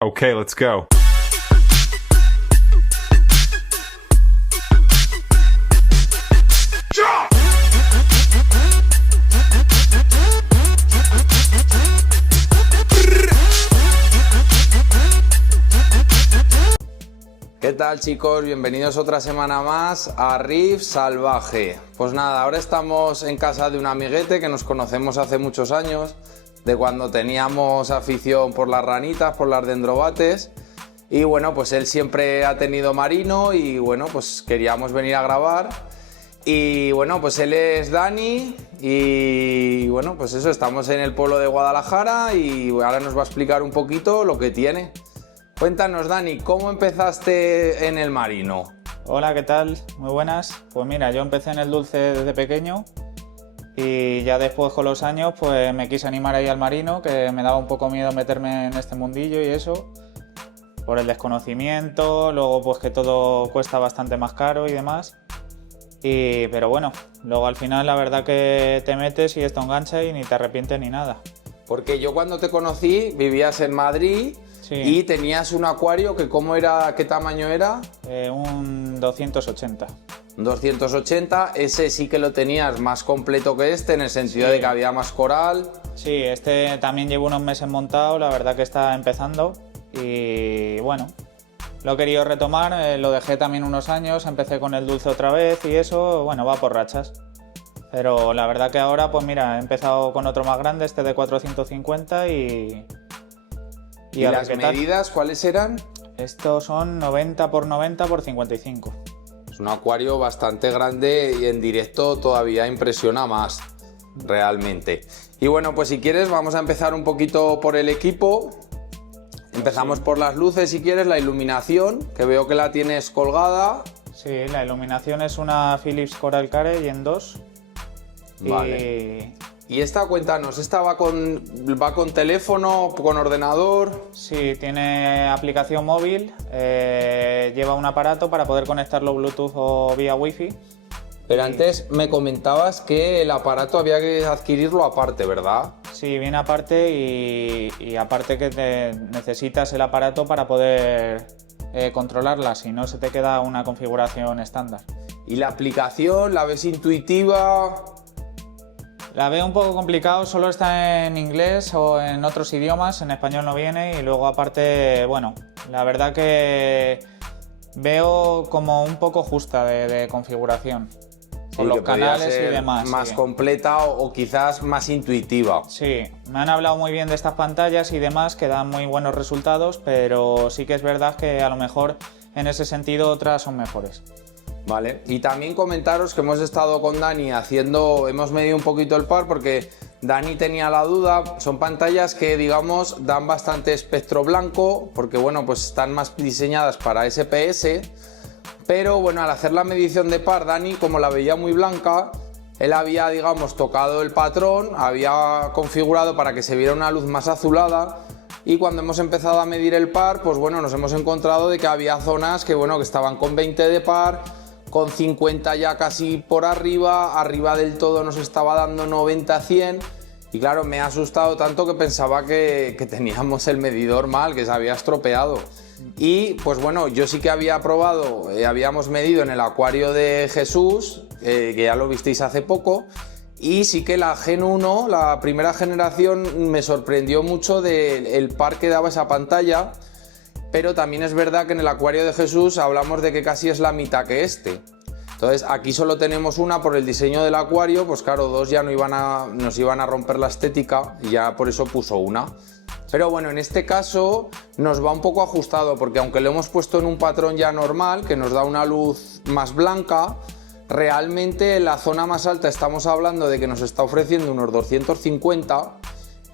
Okay, let's go. ¿Qué tal, chicos? Bienvenidos otra semana más a Riff Salvaje. Pues nada, ahora estamos en casa de un amiguete que nos conocemos hace muchos años, de cuando teníamos afición por las ranitas, por las dendrobates. Y bueno, pues él siempre ha tenido marino y bueno, pues queríamos venir a grabar. Y bueno, pues él es Dani y bueno, pues eso, estamos en el pueblo de Guadalajara y ahora nos va a explicar un poquito lo que tiene. Cuéntanos, Dani, ¿cómo empezaste en el marino? Hola, ¿qué tal? Muy buenas. Pues mira, yo empecé en el dulce desde pequeño y ya después con los años pues me quise animar ahí al marino, que me daba un poco miedo meterme en este mundillo y eso, por el desconocimiento, luego pues que todo cuesta bastante más caro y demás. Pero bueno, luego al final la verdad que te metes y esto engancha y ni te arrepientes ni nada. Porque yo cuando te conocí vivías en Madrid. Sí. Y tenías un acuario que ¿cómo era, qué tamaño era? Un 280. 280, ese sí que lo tenías más completo que este, en el sentido de que había más coral. Sí, este también llevo unos meses montado, la verdad que está empezando y bueno, lo he querido retomar, lo dejé también unos años, empecé con el dulce otra vez y eso, bueno, va por rachas. Pero la verdad que ahora, pues mira, he empezado con otro más grande, este de 450 ¿Y las medidas cuáles eran? Estos son 90 por 90 por 55. Es un acuario bastante grande y en directo todavía impresiona más, realmente. Y bueno, pues si quieres vamos a empezar un poquito por el equipo. Empezamos por las luces, si quieres, la iluminación, que veo que la tienes colgada. Sí, la iluminación es una Philips Coral Care y en 2. Vale. Y esta, cuéntanos, ¿esta va con teléfono, con ordenador? Sí, tiene aplicación móvil, lleva un aparato para poder conectarlo Bluetooth o vía Wi-Fi. Pero antes me comentabas que el aparato había que adquirirlo aparte, ¿verdad? Sí, viene aparte y aparte que necesitas el aparato para poder controlarla, si no se te queda una configuración estándar. ¿Y la aplicación, la ves intuitiva? La veo un poco complicado, solo está en inglés o en otros idiomas, en español no viene y luego aparte, bueno, la verdad que veo como un poco justa de configuración, con los canales y demás. Más completa o quizás más intuitiva. Sí, me han hablado muy bien de estas pantallas y demás que dan muy buenos resultados, pero sí que es verdad que a lo mejor en ese sentido otras son mejores. Vale, y también comentaros que hemos estado con Dani hemos medido un poquito el par porque Dani tenía la duda. Son pantallas que, digamos, dan bastante espectro blanco porque, bueno, pues están más diseñadas para SPS, pero bueno, al hacer la medición de par, Dani, como la veía muy blanca, él había, digamos, tocado el patrón, había configurado para que se viera una luz más azulada. Y cuando hemos empezado a medir el par, pues bueno, nos hemos encontrado de que había zonas que, bueno, que estaban con 20 de par, con 50 ya casi por arriba del todo nos estaba dando 90-100 y claro, me ha asustado tanto que pensaba que teníamos el medidor mal, que se había estropeado. Y pues bueno, yo sí que había probado, habíamos medido en el acuario de Jesús, que ya lo visteis hace poco, y sí que la Gen 1, la primera generación, me sorprendió mucho del par que daba esa pantalla. Pero también es verdad que en el acuario de Jesús hablamos de que casi es la mitad que este. Entonces aquí solo tenemos una por el diseño del acuario, pues claro, dos ya nos iban a romper la estética y ya por eso puso una. Pero bueno, en este caso nos va un poco ajustado porque aunque lo hemos puesto en un patrón ya normal, que nos da una luz más blanca, realmente en la zona más alta estamos hablando de que nos está ofreciendo unos 250.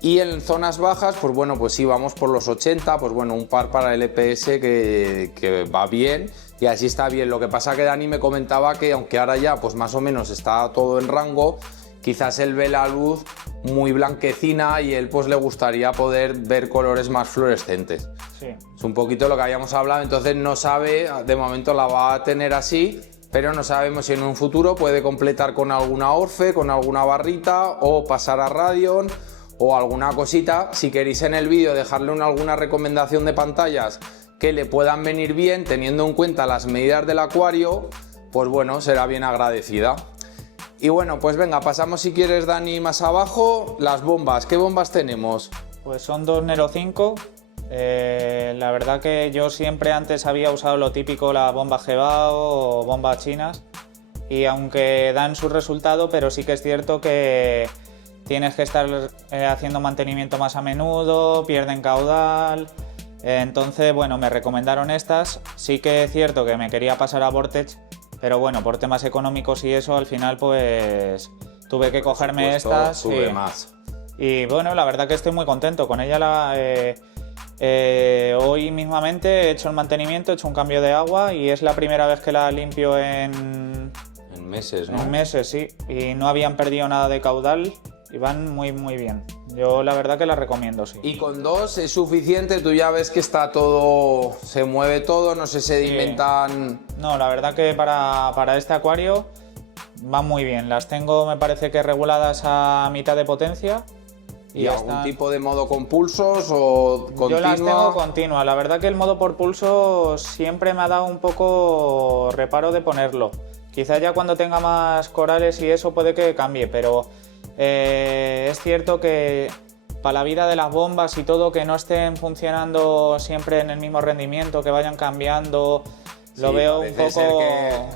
Y en zonas bajas, pues bueno, pues sí, vamos por los 80, pues bueno, un par para el EPS que va bien y así está bien. Lo que pasa que Dani me comentaba que aunque ahora ya pues más o menos está todo en rango, quizás él ve la luz muy blanquecina y él pues le gustaría poder ver colores más fluorescentes. Sí. Es un poquito lo que habíamos hablado, entonces no sabe, de momento la va a tener así, pero no sabemos si en un futuro puede completar con alguna Orfe, con alguna barrita o pasar a Radion o alguna cosita. Si queréis en el vídeo dejarle alguna recomendación de pantallas que le puedan venir bien teniendo en cuenta las medidas del acuario, pues bueno, será bien agradecida. Y bueno, pues venga, pasamos si quieres, Dani, más abajo. Las bombas, ¿qué bombas tenemos? Pues son dos Nero 5. La verdad que yo siempre antes había usado lo típico, la bomba Gebao o bombas chinas, y aunque dan su resultado, pero sí que es cierto que tienes que estar haciendo mantenimiento más a menudo, pierden caudal. Entonces, bueno, me recomendaron estas. Sí que es cierto que me quería pasar a Vortex, pero bueno, por temas económicos y eso, al final pues tuve que cogerme estas. Sube más. Y bueno, la verdad que estoy muy contento con ella. Hoy mismamente he hecho el mantenimiento, he hecho un cambio de agua y es la primera vez que la limpio en meses, ¿no? En meses, sí. Y no habían perdido nada de caudal y van muy bien. Yo la verdad que la recomiendo, sí. Y con dos es suficiente, tú ya ves que está todo, se mueve todo, no se sedimentan. No, la verdad que para este acuario van muy bien. Las tengo, me parece que reguladas a mitad de potencia. ¿Y algún tipo de modo con pulsos o continua? Yo las tengo continua. La verdad que el modo por pulso siempre me ha dado un poco reparo de ponerlo. Quizás ya cuando tenga más corales y eso puede que cambie, pero es cierto que para la vida de las bombas y todo, que no estén funcionando siempre en el mismo rendimiento, que vayan cambiando, lo veo un poco... Ser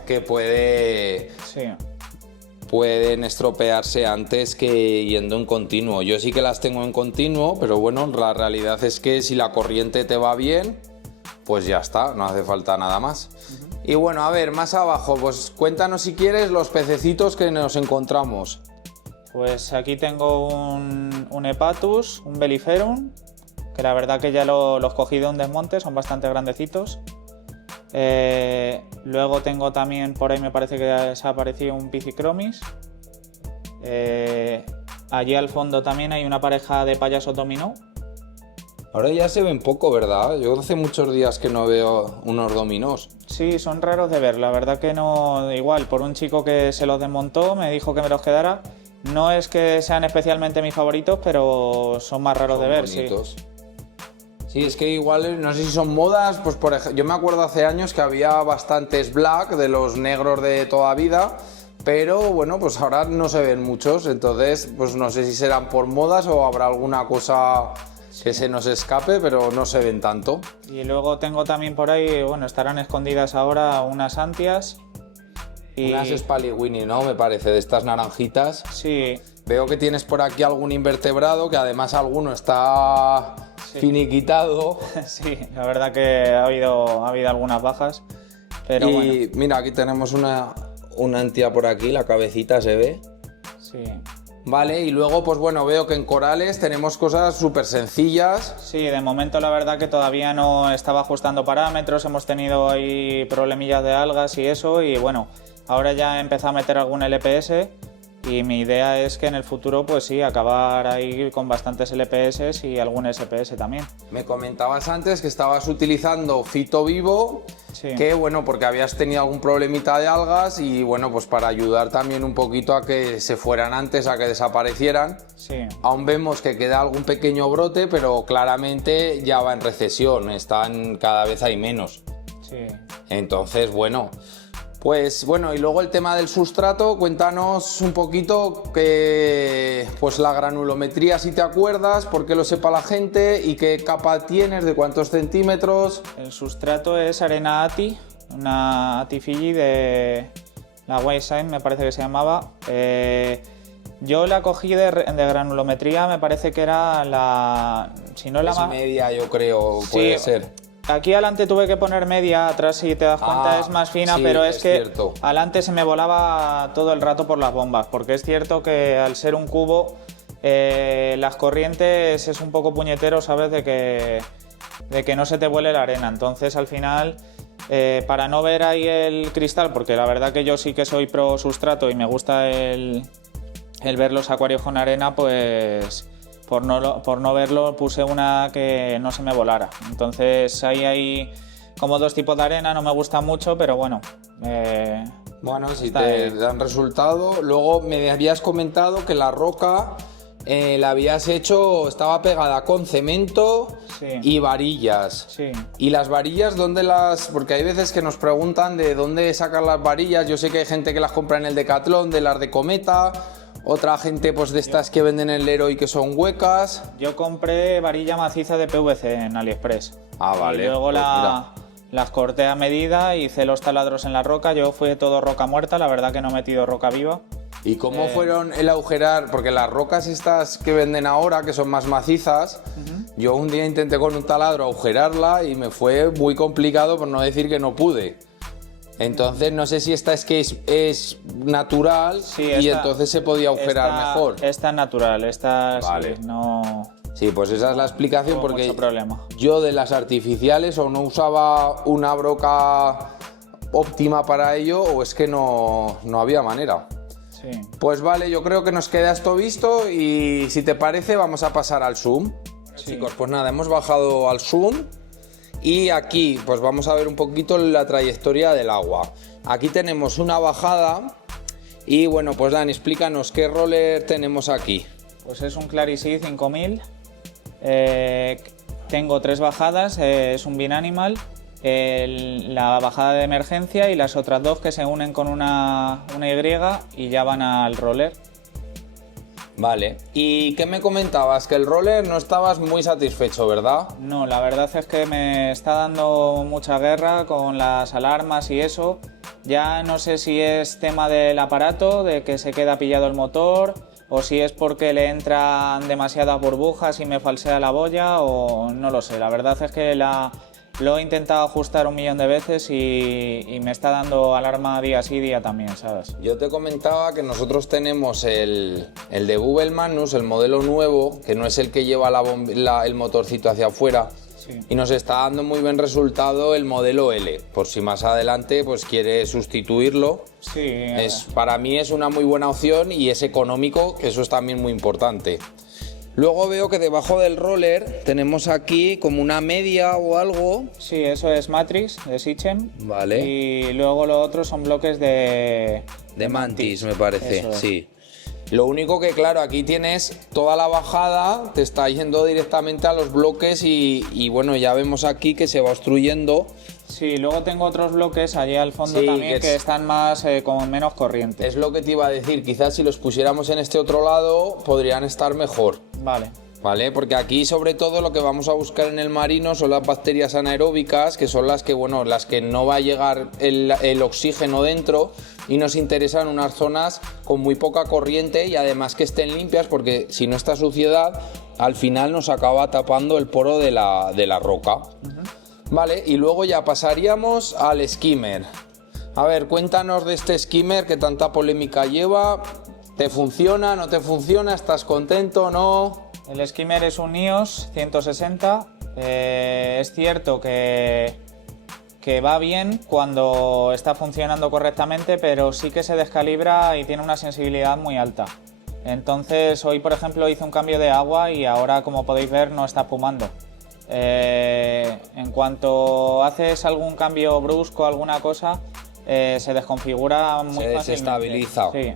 que puede... Sí. Pueden estropearse antes que yendo en continuo. Yo sí que las tengo en continuo, pero bueno, la realidad es que si la corriente te va bien, pues ya está, no hace falta nada más. Y bueno, a ver, más abajo, pues cuéntanos si quieres los pececitos que nos encontramos. Pues aquí tengo un Hepatus, un Belliferum, que la verdad que ya los cogí de un desmonte, son bastante grandecitos. Luego tengo también, por ahí me parece que se ha aparecido un Pithecromis. Allí al fondo también hay una pareja de payasos dominó. Ahora ya se ven poco, ¿verdad? Yo hace muchos días que no veo unos dominós. Sí, son raros de ver, la verdad que no. Igual, por un chico que se los desmontó, me dijo que me los quedara. No es que sean especialmente mis favoritos, pero son más raros de ver, bonitos. sí. Sí, es que igual, no sé si son modas, pues por ejemplo, yo me acuerdo hace años que había bastantes black, de los negros de toda vida, pero bueno, pues ahora no se ven muchos, entonces pues no sé si serán por modas o habrá alguna cosa que se nos escape, pero no se ven tanto. Y luego tengo también por ahí, bueno, estarán escondidas ahora unas antias. Y... unas Spaliwini, ¿no? Me parece, de estas naranjitas. Sí. Veo que tienes por aquí algún invertebrado, que además alguno está finiquitado. Sí, la verdad que ha habido algunas bajas, pero y bueno. Mira, aquí tenemos una antia por aquí, la cabecita se ve. Sí. Vale, y luego pues bueno, veo que en corales tenemos cosas súper sencillas. Sí, de momento la verdad que todavía no estaba ajustando parámetros, hemos tenido ahí problemillas de algas y eso, y bueno, ahora ya he empezado a meter algún LPS y mi idea es que en el futuro pues sí, acabar ahí con bastantes LPS y algún SPS también. Me comentabas antes que estabas utilizando Fito Vivo, sí. Que bueno, porque habías tenido algún problemita de algas y bueno, pues para ayudar también un poquito a que se fueran antes, a que desaparecieran. Sí. Aún vemos que queda algún pequeño brote, pero claramente ya va en recesión, cada vez hay menos. Sí. Entonces, bueno... Pues bueno, y luego el tema del sustrato, cuéntanos un poquito pues la granulometría, si te acuerdas, por qué lo sepa la gente y qué capa tienes, de cuántos centímetros. El sustrato es arena ATI, una ATI Fiji de la Whiteside, me parece que se llamaba. Yo la cogí de granulometría, me parece que era la... Si no la más media, yo creo, puede ser. Aquí adelante tuve que poner media, atrás si te das cuenta es más fina, sí, pero es que cierto. Adelante se me volaba todo el rato por las bombas, porque es cierto que al ser un cubo, las corrientes es un poco puñetero, ¿sabes? De que no se te vuele la arena, entonces al final, para no ver ahí el cristal, porque la verdad que yo sí que soy pro sustrato y me gusta el ver los acuarios con arena, pues... Por no verlo puse una que no se me volara. Entonces hay como dos tipos de arena, no me gusta mucho, pero bueno. Bueno, si te dan resultado. Luego me habías comentado que la roca la habías hecho, estaba pegada con cemento Sí. y varillas. Sí. ¿Y las varillas dónde las...? Porque hay veces que nos preguntan de dónde sacan las varillas. Yo sé que hay gente que las compra en el Decathlon, de las de Cometa. Otra gente pues de estas que venden en el Leroy que son huecas. Yo compré varilla maciza de PVC en AliExpress. Ah, vale. Y luego Pues mira. las corté a medida, hice los taladros en la roca. Yo fui todo roca muerta, la verdad que no he metido roca viva. ¿Y cómo fueron el agujerar? Porque las rocas estas que venden ahora, que son más macizas, yo un día intenté con un taladro agujerarla y me fue muy complicado, por no decir que no pude. Entonces no sé si esta es que es natural Sí, y esta- entonces se podía agujerar mejor. Esta es natural, esta Vale. sí, no Sí, pues esa es la explicación tuvo porque mucho problema. yo de las artificiales o no usaba una broca óptima para ello o es que no había manera. Sí. Pues vale, yo creo que nos queda esto visto y si te parece vamos a pasar al zoom. Sí. Chicos, pues nada, hemos bajado al zoom y aquí pues vamos a ver un poquito la trayectoria del agua. Aquí tenemos una bajada y bueno, pues Dani, explícanos qué roller tenemos aquí. Pues es un Clarity 5000. Tengo 3 bajadas, es un Binanimal. La bajada de emergencia y las otras 2 que se unen con una Y y ya van al roller. Vale, ¿y qué me comentabas? Que el roller no estabas muy satisfecho, ¿verdad? No, la verdad es que me está dando mucha guerra con las alarmas y eso. Ya no sé si es tema del aparato, de que se queda pillado el motor, o si es porque le entran demasiadas burbujas y me falsea la boya, o no lo sé. La verdad es que lo he intentado ajustar 1.000.000 de veces y me está dando alarma día sí, día también, ¿sabes? Yo te comentaba que nosotros tenemos el de Google Magnus, el modelo nuevo, que no es el que lleva el motorcito hacia afuera, Sí. y nos está dando muy buen resultado el modelo L, por si más adelante pues quiere sustituirlo. Sí, Para mí es una muy buena opción y es económico, que eso es también muy importante. Luego veo que debajo del roller tenemos aquí como una media o algo. sí, eso es Matrix de Sitchem. Vale. Y luego lo otro son bloques de De Mantis, me parece, Eso es. sí. Lo único que, claro, aquí tienes toda la bajada, te está yendo directamente a los bloques y bueno, ya vemos aquí que se va obstruyendo. Sí, luego tengo otros bloques allí al fondo Sí, también que que están más con menos corriente. Es lo que te iba a decir, quizás si los pusiéramos en este otro lado podrían estar mejor. Vale. ¿Vale? Porque aquí sobre todo lo que vamos a buscar en el marino son las bacterias anaeróbicas, que son las que, bueno, las que no va a llegar el oxígeno dentro y nos interesan unas zonas con muy poca corriente y además que estén limpias porque si no está suciedad al final nos acaba tapando el poro de la roca. Vale, y luego ya pasaríamos al skimmer. A ver, cuéntanos de este skimmer que tanta polémica lleva. ¿Te funciona? ¿No te funciona? ¿Estás contento? ¿No? El skimmer es un iOS 160. Es cierto que va bien cuando está funcionando correctamente, pero sí que se descalibra y tiene una sensibilidad muy alta. Entonces hoy, por ejemplo, hice un cambio de agua y ahora, como podéis ver, no está espumando. En cuanto haces algún cambio brusco, alguna cosa, se desconfigura muy Se fácilmente. desestabiliza. Sí.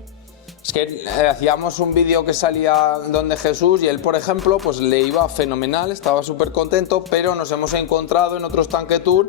Es que hacíamos un vídeo que salía donde Jesús y él, por ejemplo, pues le iba fenomenal, estaba súper contento, pero nos hemos encontrado en otros Tanque Tour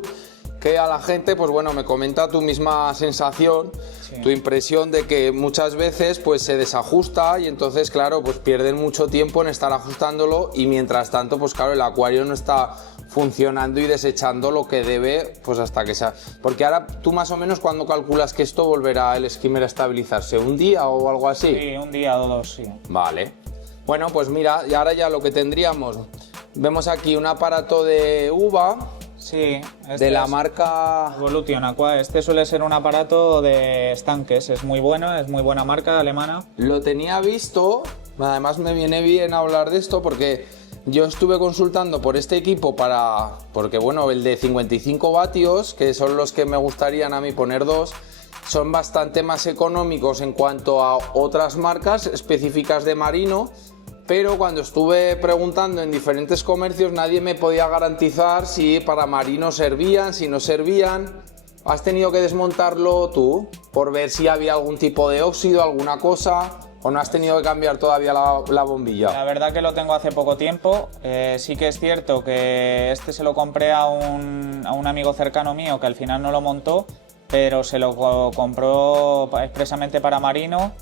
que a la gente, pues bueno, me comenta tu misma sensación, Sí. tu impresión de que muchas veces pues se desajusta y entonces, claro, pues pierden mucho tiempo en estar ajustándolo y mientras tanto, pues claro, el acuario no está funcionando y desechando lo que debe, pues hasta que sea... Porque ahora, ¿tú más o menos cuándo calculas que esto volverá el skimmer a estabilizarse? ¿Un día o algo así? Sí, un día o dos, sí. Vale. Bueno, pues mira, y ahora ya lo que tendríamos, vemos aquí un aparato de uva Sí, de la es marca... Evolution Aqua. Este suele ser un aparato de estanques, es muy bueno, es muy buena marca alemana. Lo tenía visto, además me viene bien hablar de esto porque yo estuve consultando por este equipo porque bueno, el de 55 vatios, que son los que me gustarían a mí poner dos, son bastante más económicos en cuanto a otras marcas específicas de marino, pero cuando estuve preguntando en diferentes comercios nadie me podía garantizar si para marino servían, si no servían. ¿Has tenido que desmontarlo tú por ver si había algún tipo de óxido, alguna cosa? ¿O no has tenido que cambiar todavía la bombilla? La verdad que lo tengo hace poco tiempo. Sí que es cierto que este se lo compré a un amigo cercano mío que al final no lo montó, pero se lo compró expresamente para Marino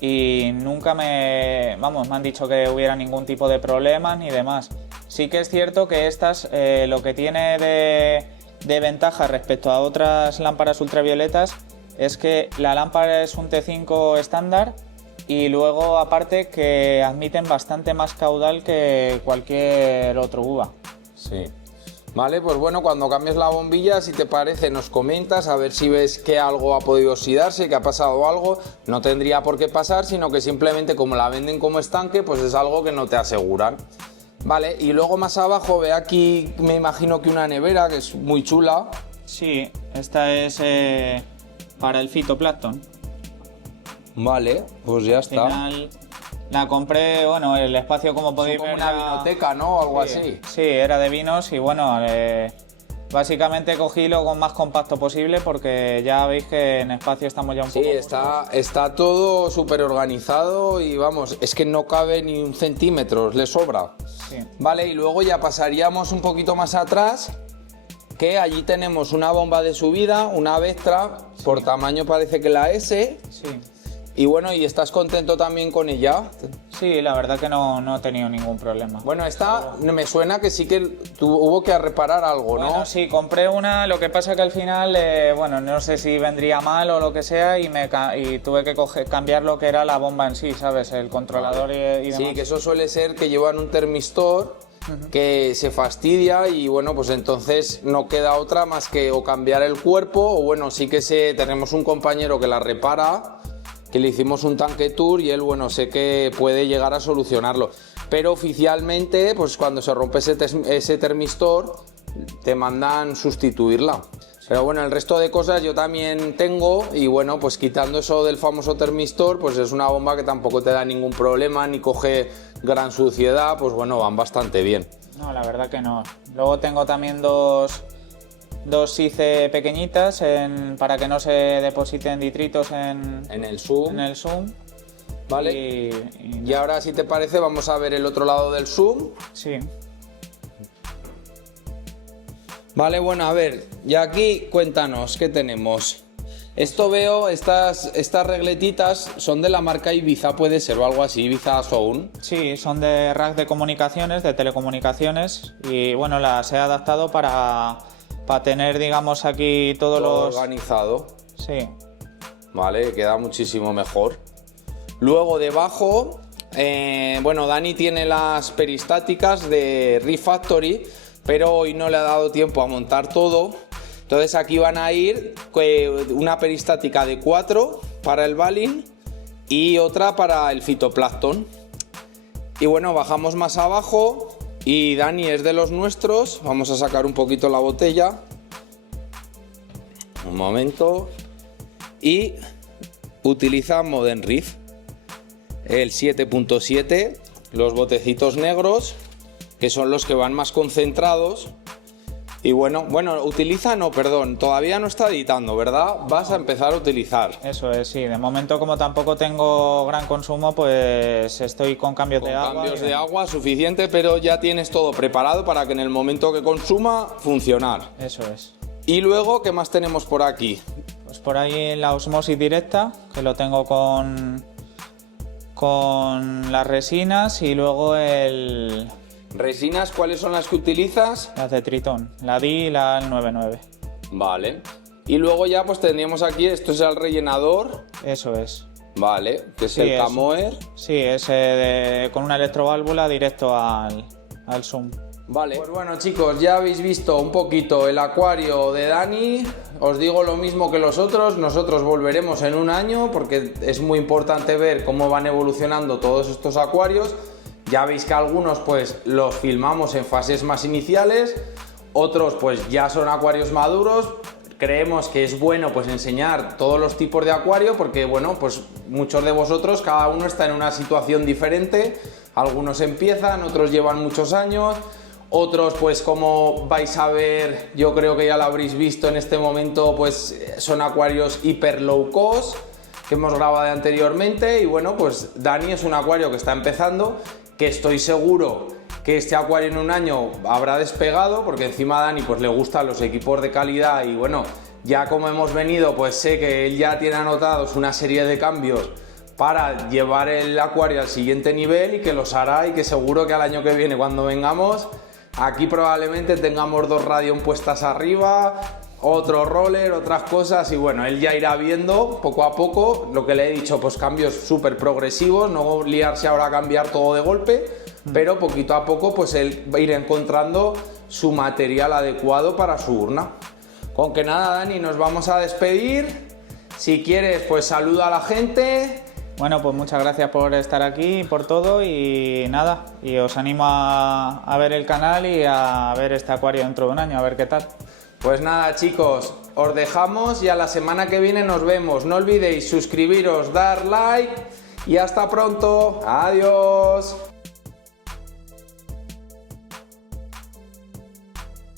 y nunca me han dicho que hubiera ningún tipo de problemas ni demás. Sí que es cierto que estas lo que tiene de ventaja respecto a otras lámparas ultravioletas es que la lámpara es un T5 estándar y luego aparte que admiten bastante más caudal que cualquier otro UVA. Sí. Vale, pues bueno, cuando cambies la bombilla, si te parece, nos comentas a ver si ves que algo ha podido oxidarse, que ha pasado algo. No tendría por qué pasar, sino que simplemente como la venden como estanque, pues es algo que no te aseguran. Vale, y luego más abajo ve aquí, me imagino que una nevera, que es muy chula. Sí, esta es para el fitoplancton. Vale, pues ya está. Al final la compré, bueno, el espacio como podéis como ver una vinoteca, ¿no? Algo sí, así. Sí, era de vinos y bueno, básicamente cogí lo con más compacto posible porque ya veis que en espacio estamos ya un poco... Sí, está todo súper organizado y vamos, es que no cabe ni un centímetro, le sobra. Sí. Vale, y luego ya pasaríamos un poquito más atrás, que allí tenemos una bomba de subida, una Vectra, por tamaño parece que la S. Sí. Y bueno, ¿y estás contento también con ella? Sí, la verdad que no he tenido ningún problema. Bueno, esta me suena que sí que hubo que reparar algo, ¿no? Bueno, sí, compré una, lo que pasa que al final, bueno, no sé si vendría mal o lo que sea y tuve que cambiar lo que era la bomba en sí, ¿sabes? El controlador y demás. Sí, que eso suele ser que llevan un termistor que se fastidia y bueno, pues entonces no queda otra más que o cambiar el cuerpo o bueno, sí que tenemos un compañero que la repara, que le hicimos un tanque tour y él, bueno, sé que puede llegar a solucionarlo. Pero oficialmente, pues cuando se rompe ese termistor, te mandan sustituirla. Pero bueno, el resto de cosas yo también tengo y bueno, pues quitando eso del famoso termistor, pues es una bomba que tampoco te da ningún problema ni coge gran suciedad, pues bueno, van bastante bien. No, la verdad que no. Luego tengo también dos SICE pequeñitas para que no se depositen detritos en el zoom. Vale. Y ahora, si te parece, vamos a ver el otro lado del zoom. Sí. Vale, bueno, a ver, ya aquí cuéntanos, ¿qué tenemos? Esto veo, estas regletitas son de la marca Ibiza, puede ser, o algo así, Ibiza Zone. Sí, son de rack de comunicaciones, de telecomunicaciones, y bueno, las he adaptado para tener, digamos, aquí todo organizado. Sí. Vale, queda muchísimo mejor. Luego debajo, bueno, Dani tiene las peristáticas de Reef Factory, pero hoy no le ha dado tiempo a montar todo. Entonces aquí van a ir una peristática de 4 para el Balin y otra para el fitoplancton. Y bueno, bajamos más abajo y Dani es de los nuestros. Vamos a sacar un poquito la botella. Un momento. Y utiliza Modern Reef, el 7.7, los botecitos negros, que son los que van más concentrados. Y bueno, todavía no está editando, ¿verdad? Vas a empezar a utilizar. Eso es, sí. De momento, como tampoco tengo gran consumo, pues estoy con cambios de agua. Cambios de agua suficiente, pero ya tienes todo preparado para que en el momento que consuma, funcionar. Eso es. Y luego, ¿qué más tenemos por aquí? Pues por ahí la osmosis directa, que lo tengo con las resinas y luego ¿Resinas cuáles son las que utilizas? las de Tritón, la DI y la 99. Vale. Y luego ya pues tendríamos aquí, esto es el rellenador. Eso es. Vale, que es el Camoer. Sí, ese con una electroválvula directo al zoom. Vale. Pues bueno, chicos, ya habéis visto un poquito el acuario de Dani. Os digo lo mismo que los otros. Nosotros volveremos en un año porque es muy importante ver cómo van evolucionando todos estos acuarios. Ya veis que algunos pues los filmamos en fases más iniciales, otros pues ya son acuarios maduros. Creemos que es bueno pues enseñar todos los tipos de acuario porque bueno, pues muchos de vosotros, cada uno está en una situación diferente. Algunos empiezan, otros llevan muchos años, otros pues como vais a ver, yo creo que ya lo habréis visto en este momento, pues son acuarios hiper low cost, que hemos grabado anteriormente. Y bueno, pues Dani es un acuario que está empezando, que estoy seguro que este acuario en un año habrá despegado, porque encima a Dani pues le gustan los equipos de calidad y bueno, ya como hemos venido, pues sé que él ya tiene anotados una serie de cambios para llevar el acuario al siguiente nivel y que los hará, y que seguro que al año que viene cuando vengamos aquí probablemente tengamos 2 Radion puestas arriba, otro roller, otras cosas, y bueno, él ya irá viendo poco a poco lo que le he dicho, pues cambios súper progresivos, no liarse ahora a cambiar todo de golpe, pero poquito a poco pues él va a ir encontrando su material adecuado para su urna. Con que nada, Dani, nos vamos a despedir. Si quieres, pues saluda a la gente. Bueno, pues muchas gracias por estar aquí y por todo, y nada, y os animo a ver el canal y a ver este acuario dentro de un año, a ver qué tal. Pues nada, chicos, os dejamos y a la semana que viene nos vemos. No olvidéis suscribiros, dar like y hasta pronto. Adiós.